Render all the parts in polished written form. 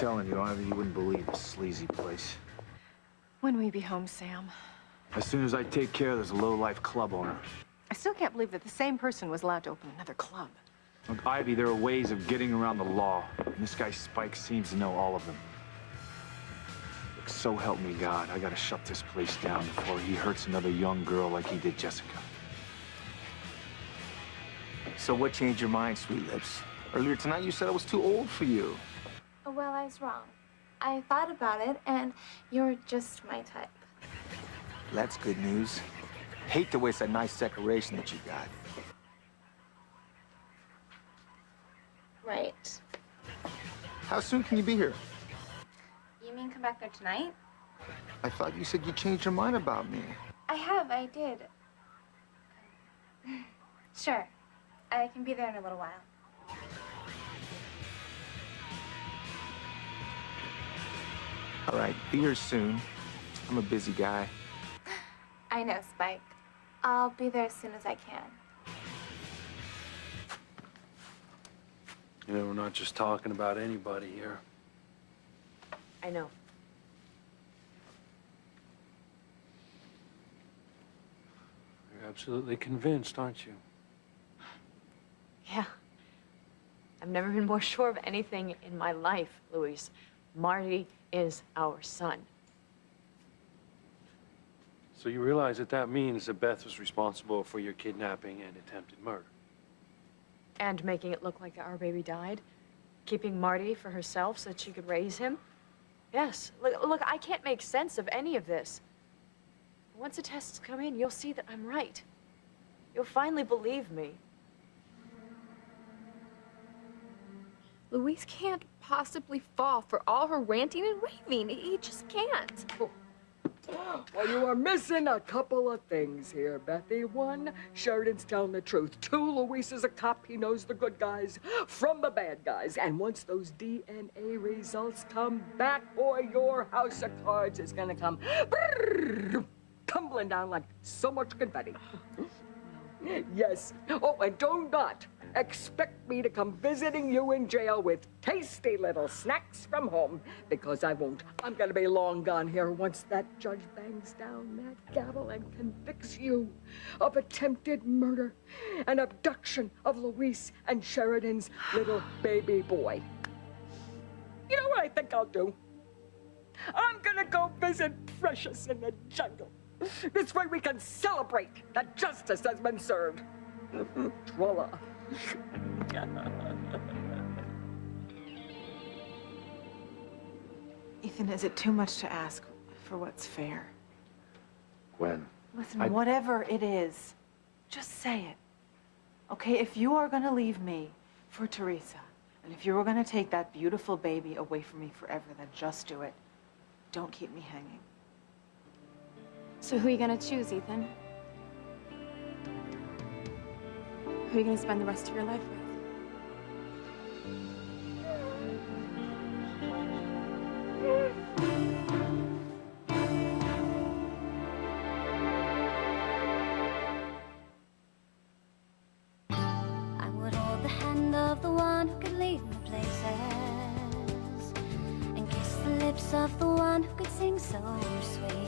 telling you, Ivy, you wouldn't believe this sleazy place. When will you be home, Sam? As soon as I take care of this low-life club owner. I still can't believe that the same person was allowed to open another club. Look, Ivy, there are ways of getting around the law. And this guy Spike seems to know all of them. Look, so help me God, I gotta shut this place down before he hurts another young girl like he did Jessica. So what changed your mind, Sweet Lips? Earlier tonight you said I was too old for you. Well, I was wrong. I thought about it, and you're just my type. That's good news. Hate to waste that nice decoration that you got. Right. How soon can you be here? You mean come back there tonight? I thought you said you changed your mind about me. I did. Sure. I can be there in a little while. All right, be here soon. I'm a busy guy. I know, Spike. I'll be there as soon as I can. You know, we're not just talking about anybody here. I know. You're absolutely convinced, aren't you? Yeah. I've never been more sure of anything in my life, Luis. Marty is our son. So you realize that that means that Beth was responsible for your kidnapping and attempted murder. And making it look like our baby died? Keeping Marty for herself so that she could raise him? Yes. Look, I can't make sense of any of this. Once the tests come in, you'll see that I'm right. You'll finally believe me. Luis can't possibly fall for all her ranting and raving. He just can't. Well, you are missing a couple of things here, Bethy. One, Sheridan's telling the truth. Two, Luis is a cop. He knows the good guys from the bad guys. And once those DNA results come back, boy, your house of cards is gonna come tumbling down like so much confetti. Yes. Oh, and do not expect me to come visiting you in jail with tasty little snacks from home, because I won't. I'm gonna be long gone here once that judge bangs down that gavel and convicts you of attempted murder and abduction of Luis and Sheridan's little baby boy. You know what I think I'll do? I'm gonna go visit Precious in the jungle. This way we can celebrate that justice has been served. Trolla. Ethan, is it too much to ask for what's fair? Gwen. Listen, whatever it is, just say it. Okay, if you are gonna leave me for Teresa, and if you were gonna take that beautiful baby away from me forever, then just do it. Don't keep me hanging. So who are you gonna choose, Ethan? Who are you gonna spend the rest of your life with? I would hold the hand of the one who could lead me places, and kiss the lips of the one who could sing so sweet.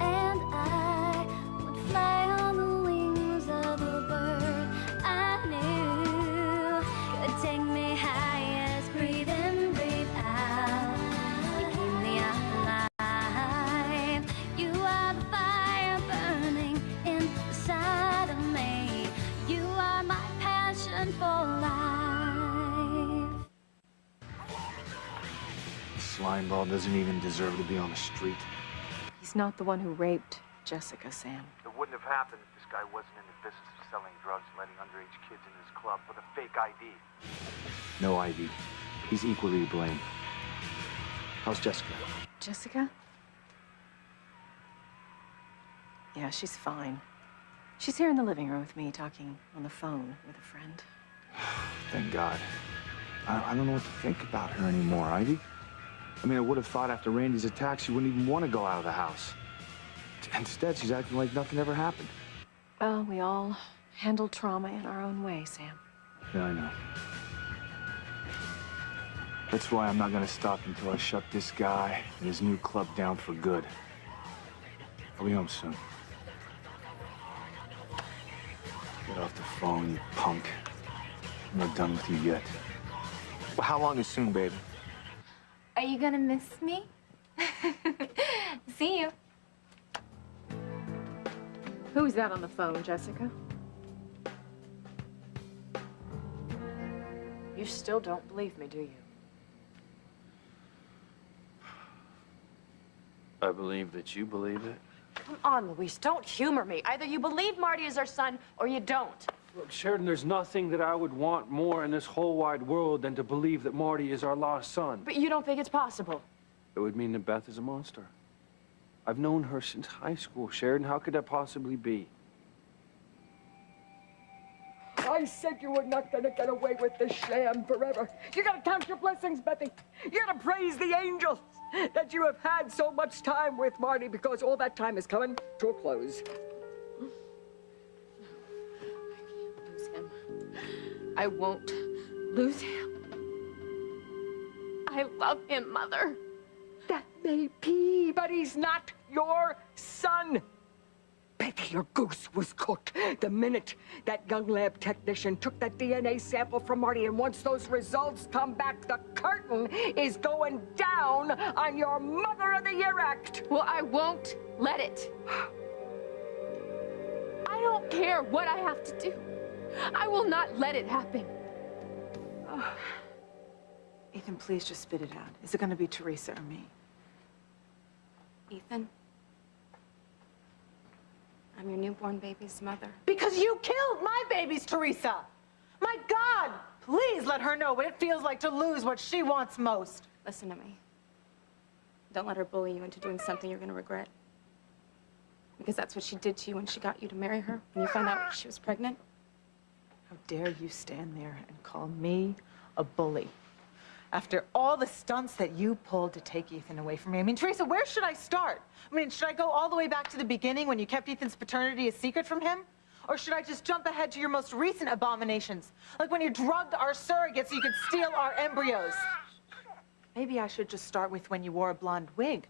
And I would fly on the wings of a bird I knew could take me highest. Breathe in, breathe out. You keep me alive. You are the fire burning inside of me. You are my passion for life. Slimeball doesn't even deserve to be on the street. He's not the one who raped Jessica, Sam. It wouldn't have happened if this guy wasn't in the business of selling drugs and letting underage kids into his club with a fake ID. No ID. He's equally to blame. How's Jessica? Jessica? Yeah, she's fine. She's here in the living room with me, talking on the phone with a friend. Thank God. I don't know what to think about her anymore, Ivy. I mean, I would have thought after Randy's attack she wouldn't even want to go out of the house. Instead, she's acting like nothing ever happened. Well, we all handle trauma in our own way, Sam. Yeah, I know. That's why I'm not gonna stop until I shut this guy and his new club down for good. I'll be home soon. Get off the phone, you punk. I'm not done with you yet. Well, how long is soon, baby? Are you gonna miss me? See you. Who's that on the phone, Jessica? You still don't believe me, do you? I believe that you believe it. Come on, Luis, don't humor me. Either you believe Marty is our son, or you don't. Look, Sheridan, there's nothing that I would want more in this whole wide world than to believe that Marty is our lost son. But you don't think it's possible. It would mean that Beth is a monster. I've known her since high school. Sheridan, how could that possibly be? I said you were not gonna get away with this sham forever. You gotta count your blessings, Bethy. You gotta praise the angels that you have had so much time with Marty, because all that time is coming to a close. Lose him. I won't lose him. I love him, Mother. That may be, but he's not your son. Betty, your goose was cooked the minute that young lab technician took that DNA sample from Marty, and once those results come back, the curtain is going down on your Mother of the Year act. Well, I won't let it. I don't care what I have to do. I will not let it happen. Ethan, please just spit it out. Is it gonna be Teresa or me? Ethan, I'm your newborn baby's mother. Because you killed my babies, Teresa! My God! Please let her know what it feels like to lose what she wants most. Listen to me. Don't let her bully you into doing something you're gonna regret. Because that's what she did to you when she got you to marry her, when you found out she was pregnant. How dare you stand there and call me a bully? After all the stunts that you pulled to take Ethan away from me. I mean, Teresa, where should I start? I mean, should I go all the way back to the beginning when you kept Ethan's paternity a secret from him? Or should I just jump ahead to your most recent abominations? Like when you drugged our surrogates so you could steal our embryos. Maybe I should just start with when you wore a blonde wig.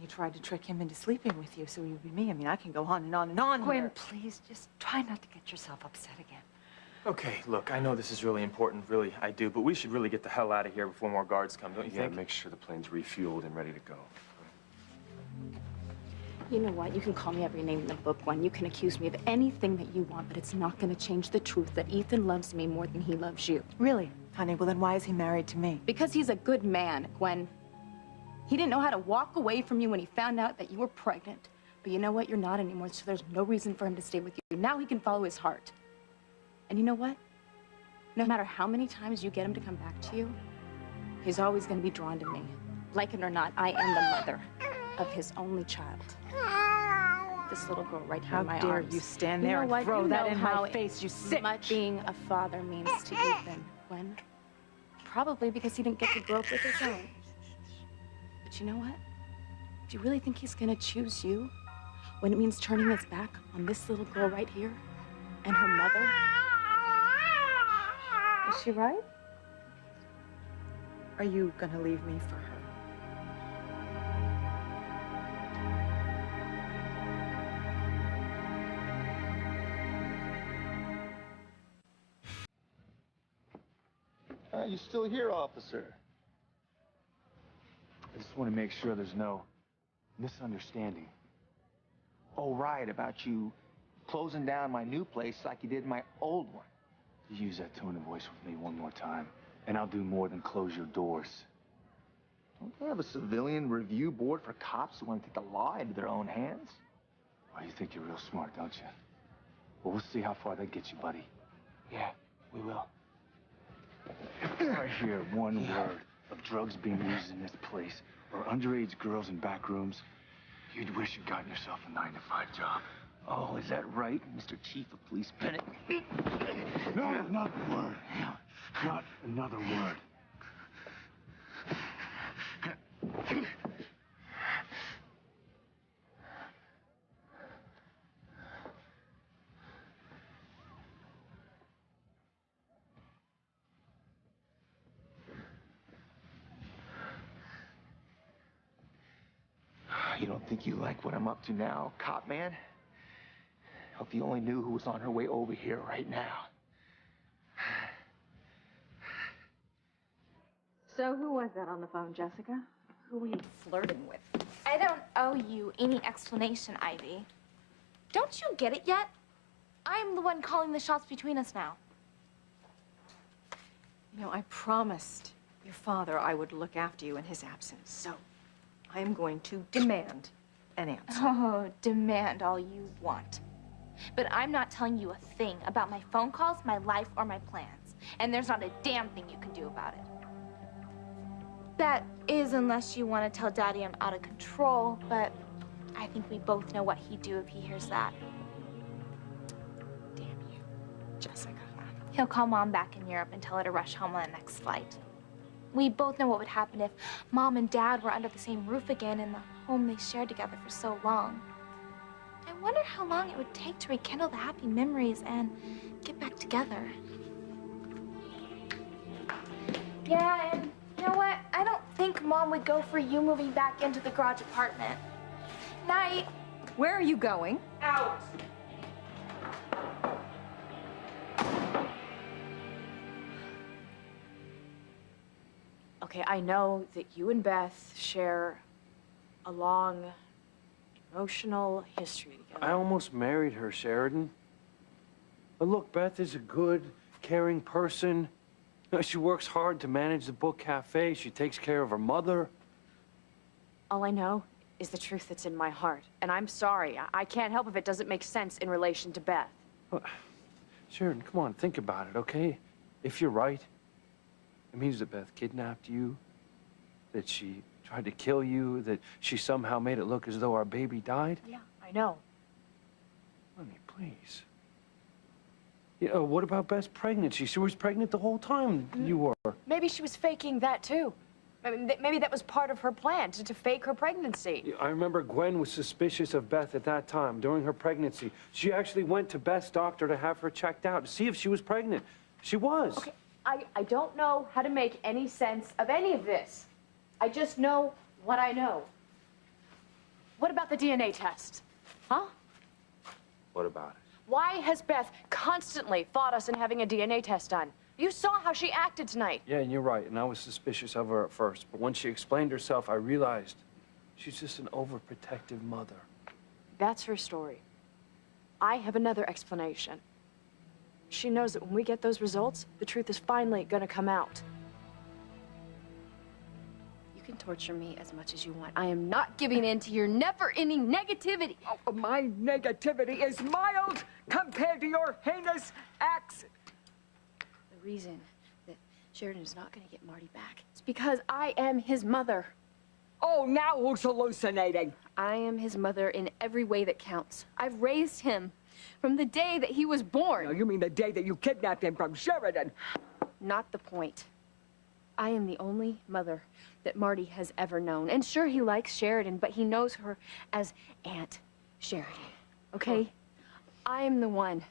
You tried to trick him into sleeping with you so he would be me. I mean, I can go on and on and on Gwen, here. please, just try not to get yourself upset again. Okay, look, I know this is really important, really, I do, but we should really get the hell out of here before more guards come, don't you think? Yeah, make sure the plane's refueled and ready to go. You know what? You can call me every name in the book, Gwen. You can accuse me of anything that you want, but it's not gonna change the truth that Ethan loves me more than he loves you. Really? Honey, well then why is he married to me? Because he's a good man, Gwen. He didn't know how to walk away from you when he found out that you were pregnant. But you know what? You're not anymore, so there's no reason for him to stay with you. Now he can follow his heart. And you know what? No matter how many times you get him to come back to you, he's always going to be drawn to me. Like it or not, I am the mother of his only child. This little girl right here in my arms. How dare you stand there and throw that in my face, you sick... much being a father means to Ethan, Gwen. Probably because he didn't get to grow up with his own. But you know what? Do you really think he's going to choose you when it means turning his back on this little girl right here and her mother? Is she right? Are you gonna leave me for her? You still here, officer? I just want to make sure there's no misunderstanding. Oh, right, about you closing down my new place like you did my old one. You use that tone of voice with me one more time, and I'll do more than close your doors. Don't they have a civilian review board for cops who want to take the law into their own hands? Well, you think you're real smart, don't you? Well, we'll see how far that gets you, buddy. Yeah, we will. If I hear one word of drugs being used in this place, or underage girls in back rooms, you'd wish you'd gotten yourself a 9-to-5 job. Oh, is that right, Mr. Chief of Police Bennett? Not another word. Not another word. You don't think you like what I'm up to now, cop man? If you only knew who was on her way over here right now. So who was that on the phone, Jessica? Who were you flirting with? I don't owe you any explanation, Ivy. Don't you get it yet? I'm the one calling the shots between us now. You know, I promised your father I would look after you in his absence, so I am going to demand an answer. Oh, demand all you want. But I'm not telling you a thing about my phone calls, my life, or my plans. And there's not a damn thing you can do about it. That is, unless you want to tell Daddy I'm out of control, but I think we both know what he'd do if he hears that. Damn you, Jessica. He'll call Mom back in Europe and tell her to rush home on the next flight. We both know what would happen if Mom and Dad were under the same roof again in the home they shared together for so long. I wonder how long it would take to rekindle the happy memories and get back together. Yeah, and you know what? I don't think Mom would go for you moving back into the garage apartment. Night. Where are you going? Out. Okay, I know that you and Beth share a long, emotional history together. I almost married her, Sheridan. But look, Beth is a good, caring person. You know, she works hard to manage the book cafe. She takes care of her mother. All I know is the truth that's in my heart. And I'm sorry. I can't help if it doesn't make sense in relation to Beth. Sheridan, come on, think about it, okay? If you're right, it means that Beth kidnapped you, that she tried to kill you, that she somehow made it look as though our baby died. Yeah, I know. Honey, please. You know, what about Beth's pregnancy? She was pregnant the whole time you were. Maybe she was faking that, too. I mean, maybe that was part of her plan, to fake her pregnancy. I remember Gwen was suspicious of Beth at that time, during her pregnancy. She actually went to Beth's doctor to have her checked out, to see if she was pregnant. She was. Okay, I don't know how to make any sense of any of this. I just know what I know. What about the DNA test? Huh? What about it? Why has Beth constantly fought us in having a DNA test done? You saw how she acted tonight. Yeah, and you're right, and I was suspicious of her at first. But when she explained herself, I realized she's just an overprotective mother. That's her story. I have another explanation. She knows that when we get those results, the truth is finally gonna come out. You can torture me as much as you want. I am not giving in to your never-ending negativity. Oh, my negativity is mild compared to your heinous acts. The reason that Sheridan is not going to get Marty back is because I am his mother. Oh, now who's hallucinating? I am his mother in every way that counts. I've raised him from the day that he was born. No, you mean the day that you kidnapped him from Sheridan? Not the point. I am the only mother that Marty has ever known. And sure, he likes Sheridan, but he knows her as Aunt Sheridan, okay? I am the one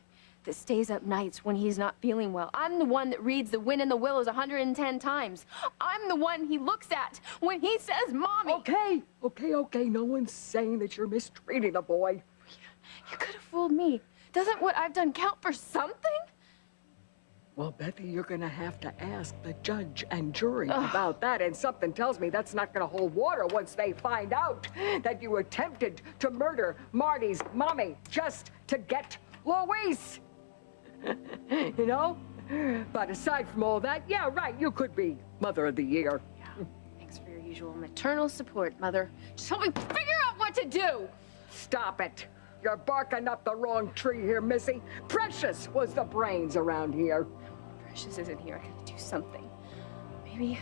that stays up nights when he's not feeling well. I'm the one that reads The Wind in the Willows 110 times. I'm the one he looks at when he says, Mommy. Okay. No one's saying that you're mistreating the boy. You could have fooled me. Doesn't what I've done count for something? Well, Bethy, you're gonna have to ask the judge and jury about that, and something tells me that's not gonna hold water once they find out that you attempted to murder Marty's mommy just to get Louise. You know? But aside from all that, yeah, right, you could be Mother of the Year. Yeah. Thanks for your usual maternal support, Mother. Just help me figure out what to do. Stop it. You're barking up the wrong tree here, Missy. Precious was the brains around here. Precious isn't here. I have to do something. Maybe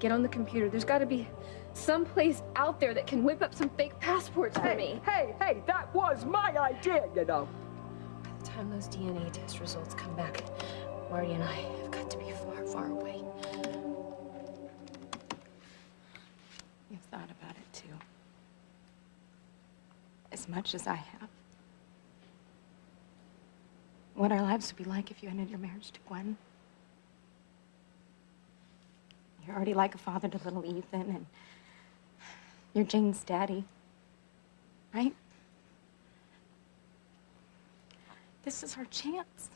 get on the computer. There's got to be some place out there that can whip up some fake passports for me. Hey, that was my idea, you know. By the time those DNA test results come back, Marty and I have got to be far, far away. You've thought about it, too. As much as I have. What our lives would be like if you ended your marriage to Gwen. You're already like a father to little Ethan, and you're Jane's daddy. right? This is our chance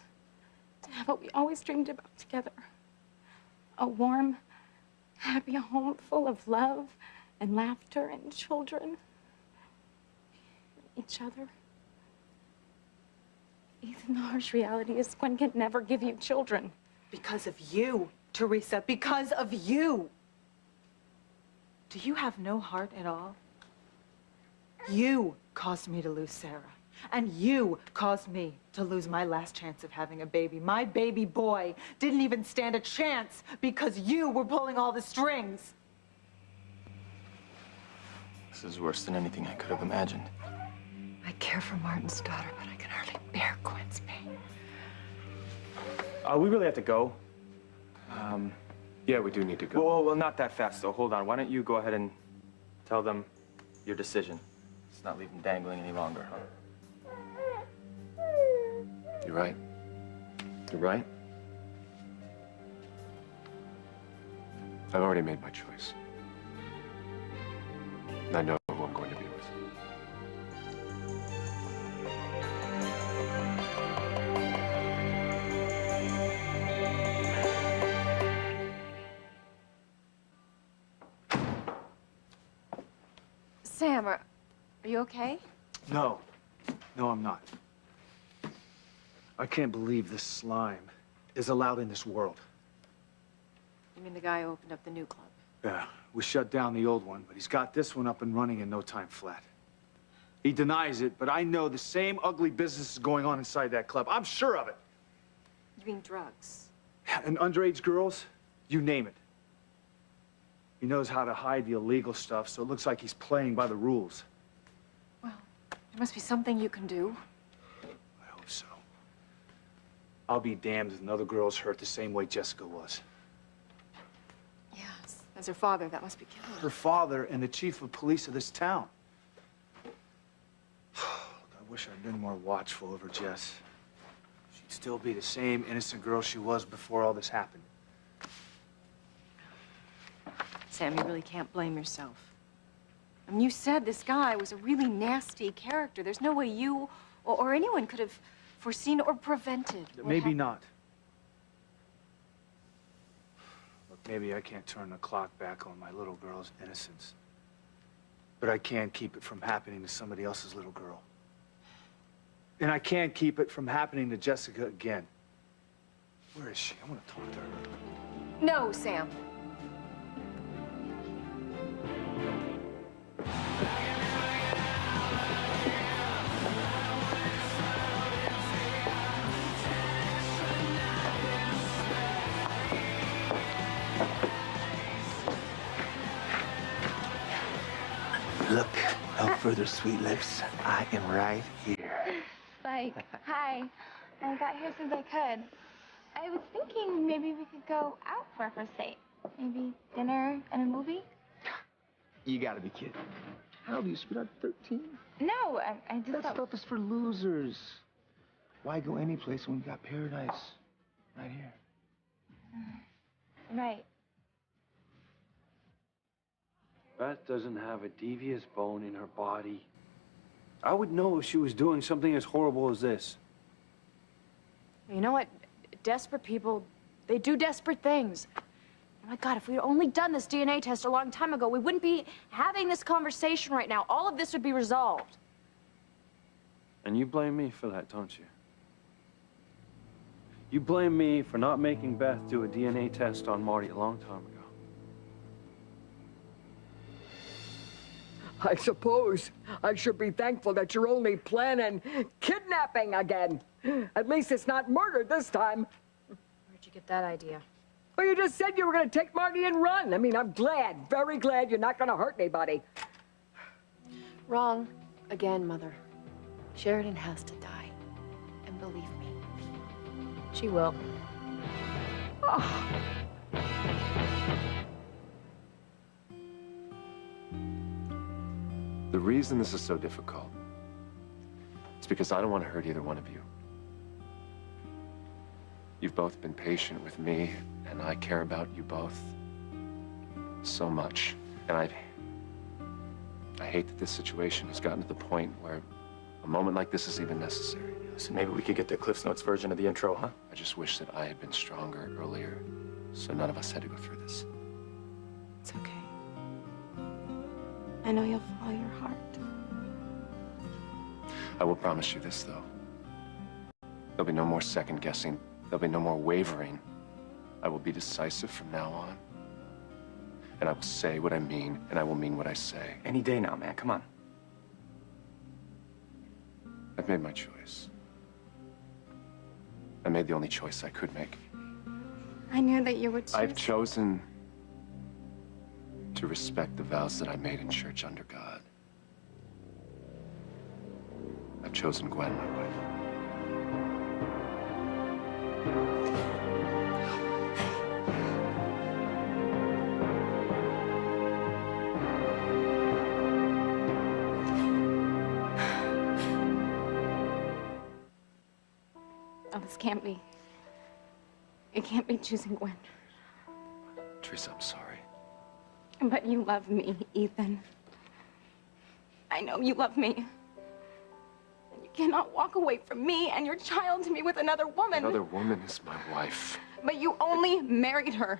to have what we always dreamed about together. A warm, happy home full of love and laughter and children. Each other. Even the harsh reality is Gwen can never give you children. Because of you, Teresa, because of you. Do you have no heart at all? You caused me to lose Sarah. And you caused me to lose my last chance of having a baby. My baby boy didn't even stand a chance because you were pulling all the strings. This is worse than anything I could have imagined. I care for Martin's daughter, but I can hardly bear Gwen's pain. We really have to go. Yeah, we do need to go. Well, not that fast, though. Hold on. Why don't you go ahead and tell them your decision? Let's not leave them dangling any longer, huh? You're right. You're right. I've already made my choice. And I know who I'm going to be with. Sam, are you okay? No. No, I'm not. I can't believe this slime is allowed in this world. You mean the guy who opened up the new club? Yeah, we shut down the old one, but he's got this one up and running in no time flat. He denies it, but I know the same ugly business is going on inside that club. I'm sure of it. You mean drugs? And underage girls, you name it. He knows how to hide the illegal stuff, so it looks like he's playing by the rules. Well, there must be something you can do. I hope so. I'll be damned if another girl's hurt the same way Jessica was. Yes, as her father, that must be killing. Her father and the chief of police of this town. I wish I'd been more watchful of her, Jess. She'd still be the same innocent girl she was before all this happened. Sam, you really can't blame yourself. I mean, you said this guy was a really nasty character. There's no way you or anyone could have foreseen or prevented. Maybe not. Look, maybe I can't turn the clock back on my little girl's innocence. But I can keep it from happening to somebody else's little girl. And I can't keep it from happening to Jessica again. Where is she? I want to talk to her. No, Sam. Look, no further sweet lips. I am right here. Spike, hi. I got here since I could. I was thinking maybe we could go out for a first date. Maybe dinner and a movie? You gotta be kidding. How old are you, sweetheart? 13? No, I just That thought... stuff is for losers. Why go any place when we got paradise right here? Right. Beth doesn't have a devious bone in her body. I would know if she was doing something as horrible as this. You know what? Desperate people, they do desperate things. Oh my God, if we had only done this DNA test a long time ago, we wouldn't be having this conversation right now. All of this would be resolved. And you blame me for that, don't you? You blame me for not making Beth do a DNA test on Marty a long time ago. I suppose I should be thankful that you're only planning kidnapping again. At least it's not murder this time. Where'd you get that idea? Well, you just said you were going to take Marty and run. I mean, I'm glad, very glad you're not going to hurt anybody. Wrong. Again, Mother. Sheridan has to die. And believe me, She will. Oh. The reason this is so difficult is because I don't want to hurt either one of you. You've both been patient with me, and I care about you both so much. And I hate that this situation has gotten to the point where a moment like this is even necessary. Listen, maybe we could get the Cliff's Notes version of the intro, huh? I just wish that I had been stronger earlier, so none of us had to go through this. It's okay. I know you'll follow your heart. I will promise you this, though. There'll be no more second guessing. There'll be no more wavering. I will be decisive from now on. And I will say what I mean, and I will mean what I say. Any day now, man. Come on. I've made my choice. I made the only choice I could make. I knew that you would choose. I've chosen to respect the vows that I made in church under God. I've chosen Gwen, my wife. Oh, this can't be. It can't be choosing Gwen. Teresa, I'm sorry. But you love me, Ethan. I know you love me. And you cannot walk away from me and your child to be with another woman. Another woman is my wife. But you only married her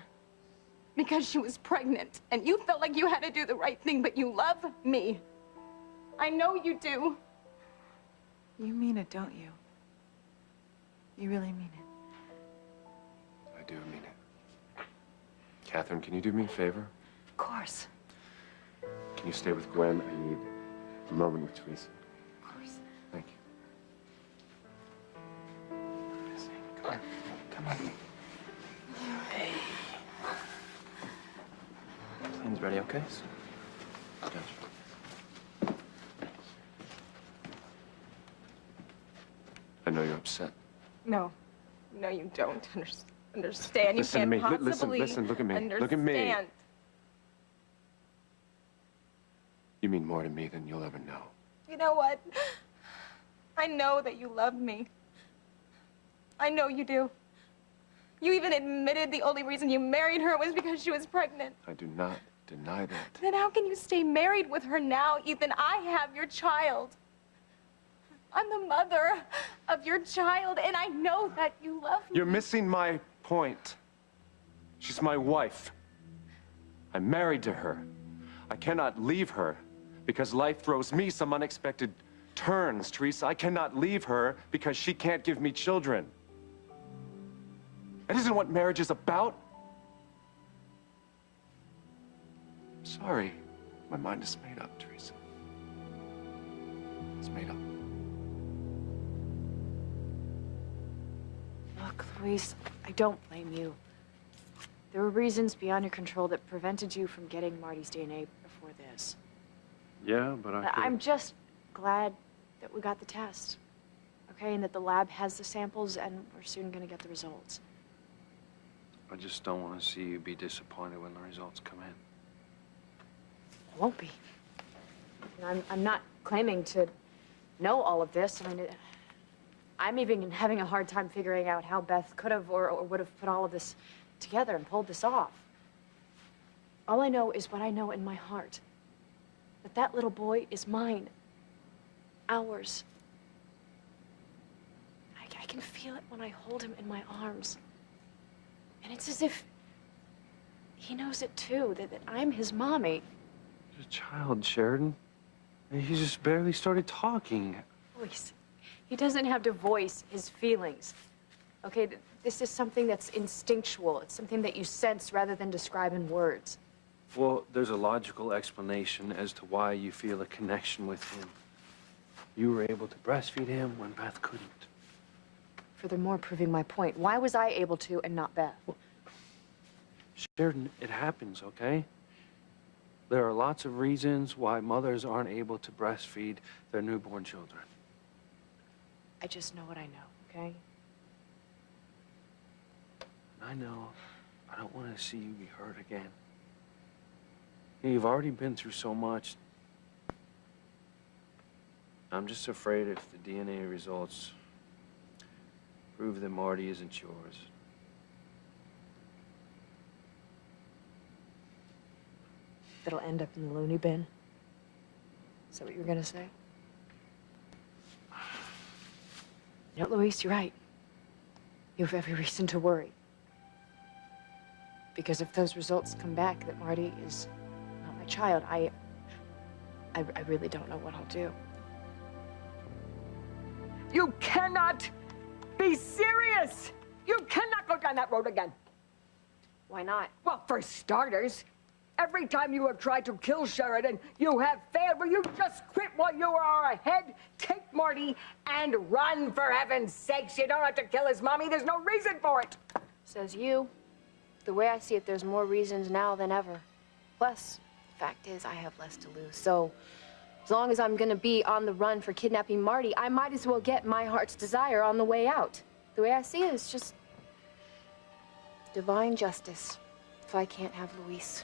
because she was pregnant. And you felt like you had to do the right thing, but you love me. I know you do. You mean it, don't you? You really mean it. I do mean it. Catherine, can you do me a favor? Of course. Can you stay with Gwen? I need a moment with Teresa. Of course. Thank you. Come on. Come on. Hey. Plane's ready, okay? Gotcha. I know you're upset. No. No, you don't understand. Listen you to me. can't possibly Listen, look at me. understand. Look at me. You mean more to me than you'll ever know. You know what? I know that you love me. I know you do. You even admitted the only reason you married her was because she was pregnant. I do not deny that. Then how can you stay married with her now, Ethan? I have your child. I'm the mother of your child, and I know that you love me. You're missing my point. She's my wife. I'm married to her. I cannot leave her because life throws me some unexpected turns, Teresa. I cannot leave her because she can't give me children. That isn't what marriage is about. I'm sorry. My mind is made up, Teresa. It's made up. Look, Luis, I don't blame you. There were reasons beyond your control that prevented you from getting Marty's DNA before this. Yeah, but I'm just glad that we got the test, okay? And that the lab has the samples and we're soon gonna get the results. I just don't want to see you be disappointed when the results come in. I won't be. And I'm not claiming to know all of this. I mean, I'm even having a hard time figuring out how Beth could have or would have put all of this together and pulled this off. All I know is what I know in my heart. That little boy is mine. Ours. I can feel it when I hold him in my arms. And it's as if he knows it too, that I'm his mommy. He's a child, Sheridan. He just barely started talking. Voice. He doesn't have to voice his feelings. Okay, this is something that's instinctual. It's something that you sense rather than describe in words. Well, there's a logical explanation as to why you feel a connection with him. You were able to breastfeed him when Beth couldn't. Furthermore, proving my point. Why was I able to and not Beth? Well, Sheridan, it happens, okay? There are lots of reasons why mothers aren't able to breastfeed their newborn children. I just know what I know, okay? And I know I don't want to see you be hurt again. You've already been through so much. I'm just afraid if the DNA results prove that Marty isn't yours. That'll end up in the loony bin. Is that what you were gonna say? You know, Luis, you're right. You have every reason to worry. Because if those results come back that Marty is not my child, I really don't know what I'll do. You cannot be serious! You cannot go down that road again. Why not? Well, for starters, every time you have tried to kill Sheridan, you have failed. Will you just quit while you are ahead? Take Marty and run, for heaven's sakes. You don't have to kill his mommy. There's no reason for it. Says you. The way I see it, there's more reasons now than ever. Plus, the fact is, I have less to lose. So, as long as I'm gonna be on the run for kidnapping Marty, I might as well get my heart's desire on the way out. The way I see it, it's just divine justice. If I can't have Luis,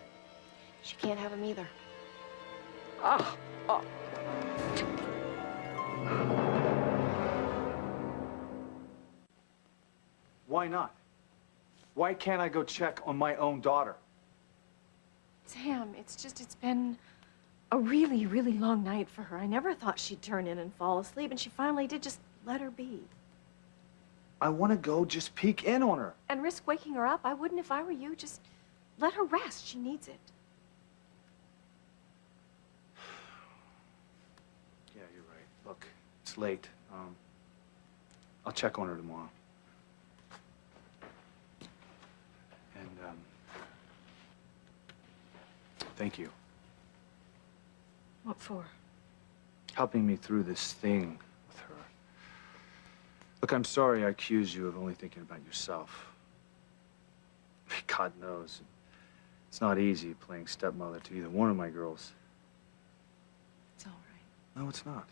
she can't have him either. Oh. Why not? Why can't I go check on my own daughter? Sam, it's been a really, really long night for her. I never thought she'd turn in and fall asleep, and she finally did. Just let her be. I want to go just peek in on her. And risk waking her up? I wouldn't if I were you. Just let her rest. She needs it. Yeah, you're right. Look, it's late. I'll check on her tomorrow. And, thank you. What for? Helping me through this thing with her. Look, I'm sorry I accused you of only thinking about yourself. God knows. It's not easy playing stepmother to either one of my girls. It's all right. No, it's not.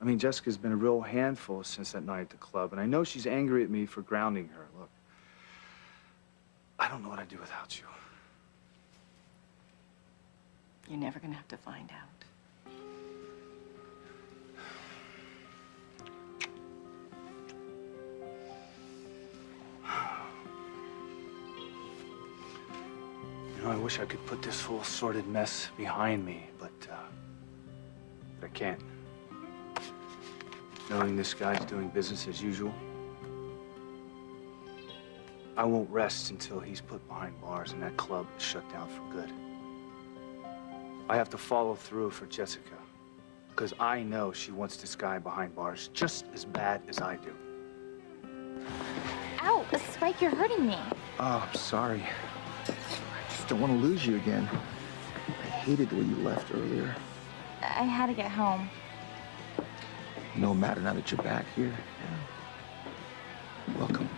I mean, Jessica's been a real handful since that night at the club, and I know she's angry at me for grounding her. Look, I don't know what I'd do without you. You're never gonna have to find out. You know, I wish I could put this whole sordid mess behind me, but I can't. Knowing this guy's doing business as usual, I won't rest until he's put behind bars and that club is shut down for good. I have to follow through for Jessica, because I know she wants this guy behind bars just as bad as I do. Ow, Spike, you're hurting me. Oh, I'm sorry. I just don't want to lose you again. I hated the way you left earlier. I had to get home. No matter now that you're back here. Yeah. Welcome.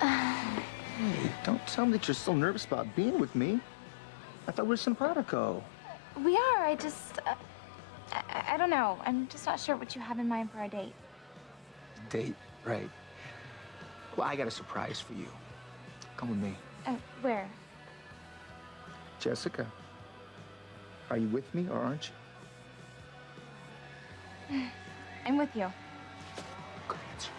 Hey, don't tell me that you're still nervous about being with me. I thought we were simpatico. We are. I just, I don't know. I'm just not sure what you have in mind for our date. Date, right. Well, I got a surprise for you. Come with me. Where? Jessica, are you with me or aren't you? I'm with you. Good answer.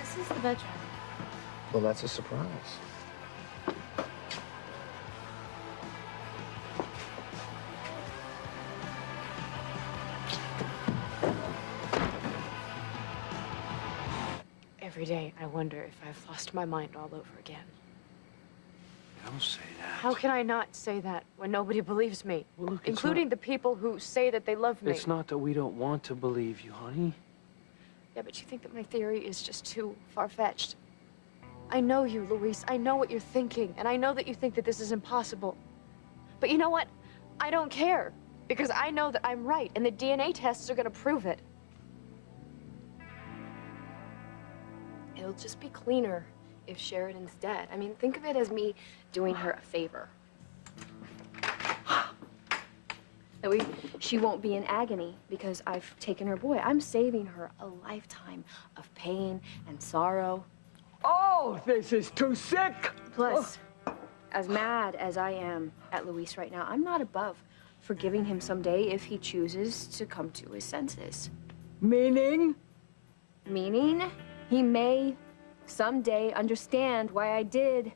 This is the bedroom. Well, that's a surprise. Every day, I wonder if I've lost my mind all over again. Don't say that. How can I not say that when nobody believes me? Well, look, including the people who say that they love me. It's not that we don't want to believe you, honey. Yeah, but you think that my theory is just too far-fetched. I know you, Luis. I know what you're thinking, and I know that you think that this is impossible. But you know what? I don't care, because I know that I'm right, and the DNA tests are gonna prove it. It'll just be cleaner if Sheridan's dead. I mean, think of it as me doing her a favor. That way, she won't be in agony because I've taken her boy. I'm saving her a lifetime of pain and sorrow. Oh, this is too sick. Plus, as mad as I am at Luis right now, I'm not above forgiving him someday if he chooses to come to his senses. Meaning? Meaning, he may someday understand why I did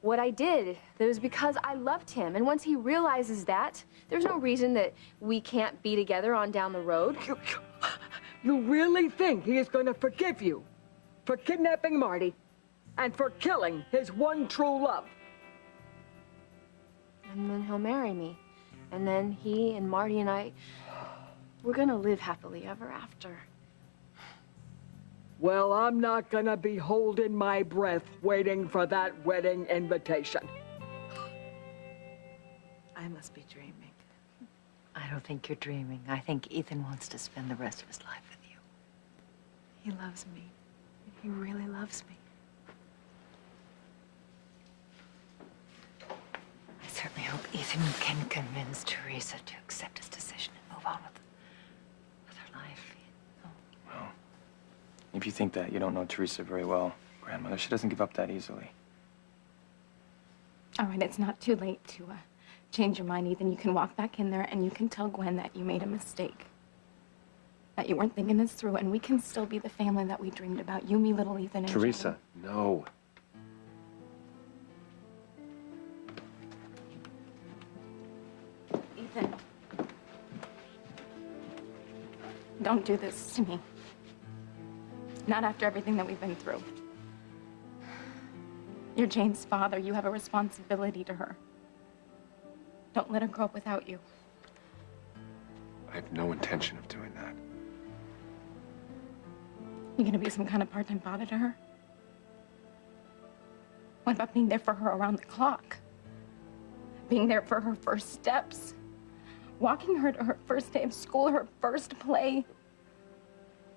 what I did. It was because I loved him. And once he realizes that, there's no reason that we can't be together on down the road. You really think he is going to forgive you for kidnapping Marty and for killing his one true love? And then he'll marry me. And then he and Marty and I, we're gonna live happily ever after. Well, I'm not gonna be holding my breath waiting for that wedding invitation. I must be dreaming. I don't think you're dreaming. I think Ethan wants to spend the rest of his life with you. He loves me. He really loves me. I certainly hope Ethan can convince Teresa to accept his decision and move on with her life. Well, if you think that, you don't know Teresa very well, Grandmother. She doesn't give up that easily. All right, it's not too late to change your mind, Ethan. You can walk back in there and you can tell Gwen that you made a mistake. That you weren't thinking this through, and we can still be the family that we dreamed about. You, me, little Ethan, and Teresa, no. Ethan. Don't do this to me. Not after everything that we've been through. You're Jane's father. You have a responsibility to her. Don't let her grow up without you. I have no intention of doing that. You gonna be some kind of part-time father to her? What about being there for her around the clock? Being there for her first steps? Walking her to her first day of school, her first play?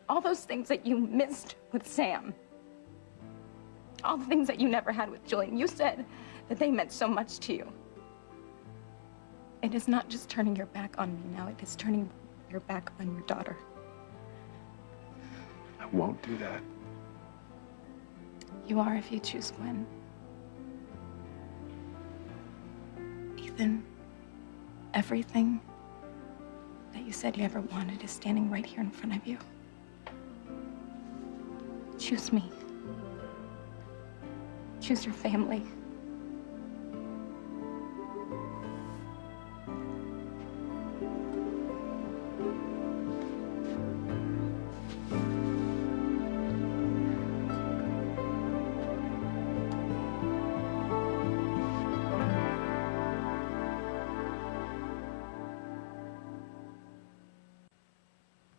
All those things that you missed with Sam. All the things that you never had with Julian. You said that they meant so much to you. It is not just turning your back on me now, it is turning your back on your daughter. I won't do that. You are if you choose Gwen. Ethan, everything that you said you ever wanted is standing right here in front of you. Choose me. Choose your family.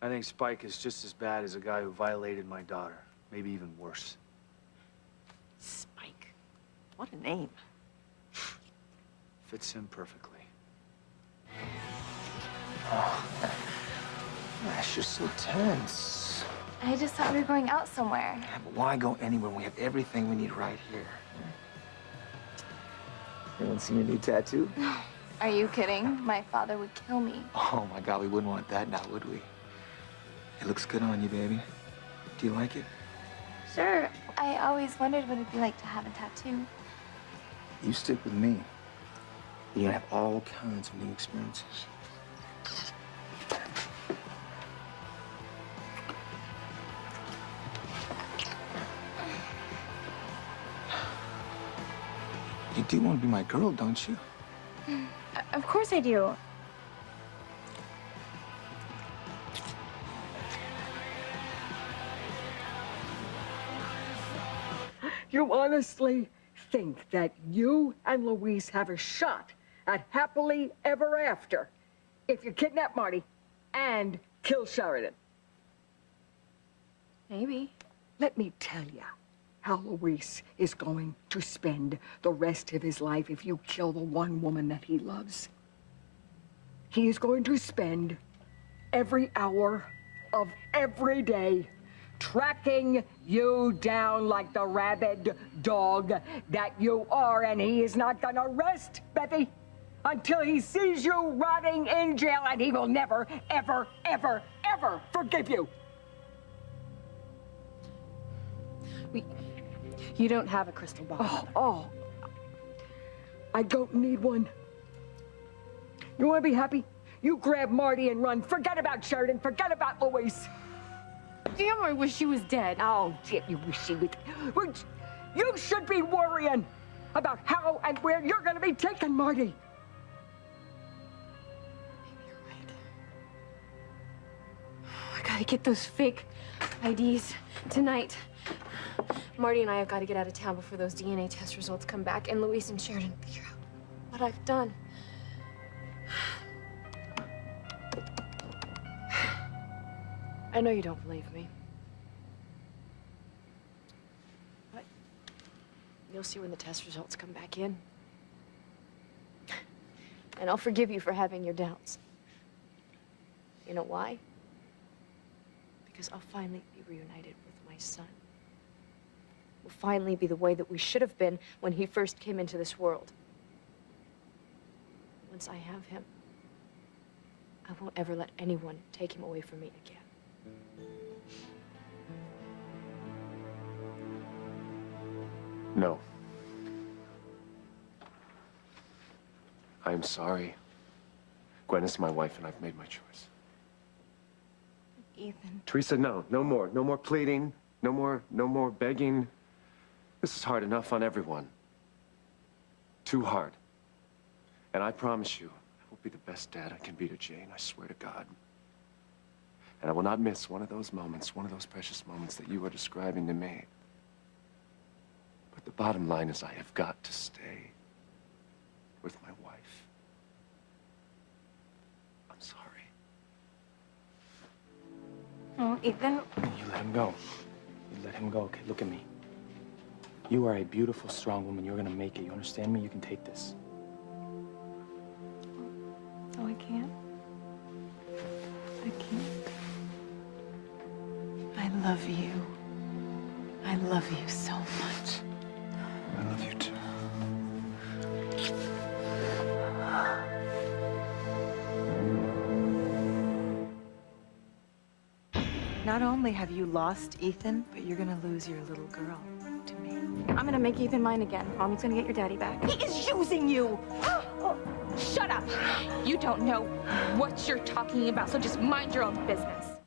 I think Spike is just as bad as a guy who violated my daughter. Maybe even worse. Spike. What a name. Fits him perfectly. Oh, Ash, you're so tense. I just thought we were going out somewhere. Yeah, but why go anywhere when we have everything we need right here? Anyone see your new tattoo? Are you kidding? My father would kill me. Oh my God, we wouldn't want that now, would we? It looks good on you, baby. Do you like it? Sure. I always wondered what it'd be like to have a tattoo. You stick with me. You're gonna have all kinds of new experiences. You do want to be my girl, don't you? Of course I do. You honestly think that you and Louise have a shot at happily ever after if you kidnap Marty and kill Sheridan? Maybe. Let me tell you how Luis is going to spend the rest of his life if you kill the one woman that he loves. He is going to spend every hour of every day tracking you down like the rabid dog that you are, and he is not gonna rest, Bethy, until he sees you rotting in jail, and he will never, ever, ever, ever forgive you. You don't have a crystal ball. I don't need one. You wanna be happy? You grab Marty and run. Forget about Sheridan. Forget about Luis. Damn, I wish she was dead. Oh, shit, you wish she would. You should be worrying about how and where you're going to be taking Marty. I gotta get those fake IDs tonight. Marty and I have got to get out of town before those DNA test results come back, and Luis and Sheridan figure out what I've done. I know you don't believe me. But you'll see when the test results come back in. And I'll forgive you for having your doubts. You know why? Because I'll finally be reunited with my son. We'll finally be the way that we should have been when he first came into this world. Once I have him, I won't ever let anyone take him away from me again. No. I am sorry. Gwen is my wife, and I've made my choice. Ethan. Teresa, no. No more. No more pleading. No more begging. This is hard enough on everyone. Too hard. And I promise you, I will be the best dad I can be to Jane, I swear to God. And I will not miss one of those moments, one of those precious moments that you are describing to me. But the bottom line is I have got to stay with my wife. I'm sorry. Oh, Ethan. You let him go. You let him go, okay? Look at me. You are a beautiful, strong woman. You're gonna make it. You understand me? You can take this. Oh, I can't. I can't. I love you. I love you so much. I love you too. Not only have you lost Ethan, but you're gonna lose your little girl to me. I'm gonna make Ethan mine again. Mommy's gonna get your daddy back. He is using you! Oh, shut up! You don't know what you're talking about, so just mind your own business.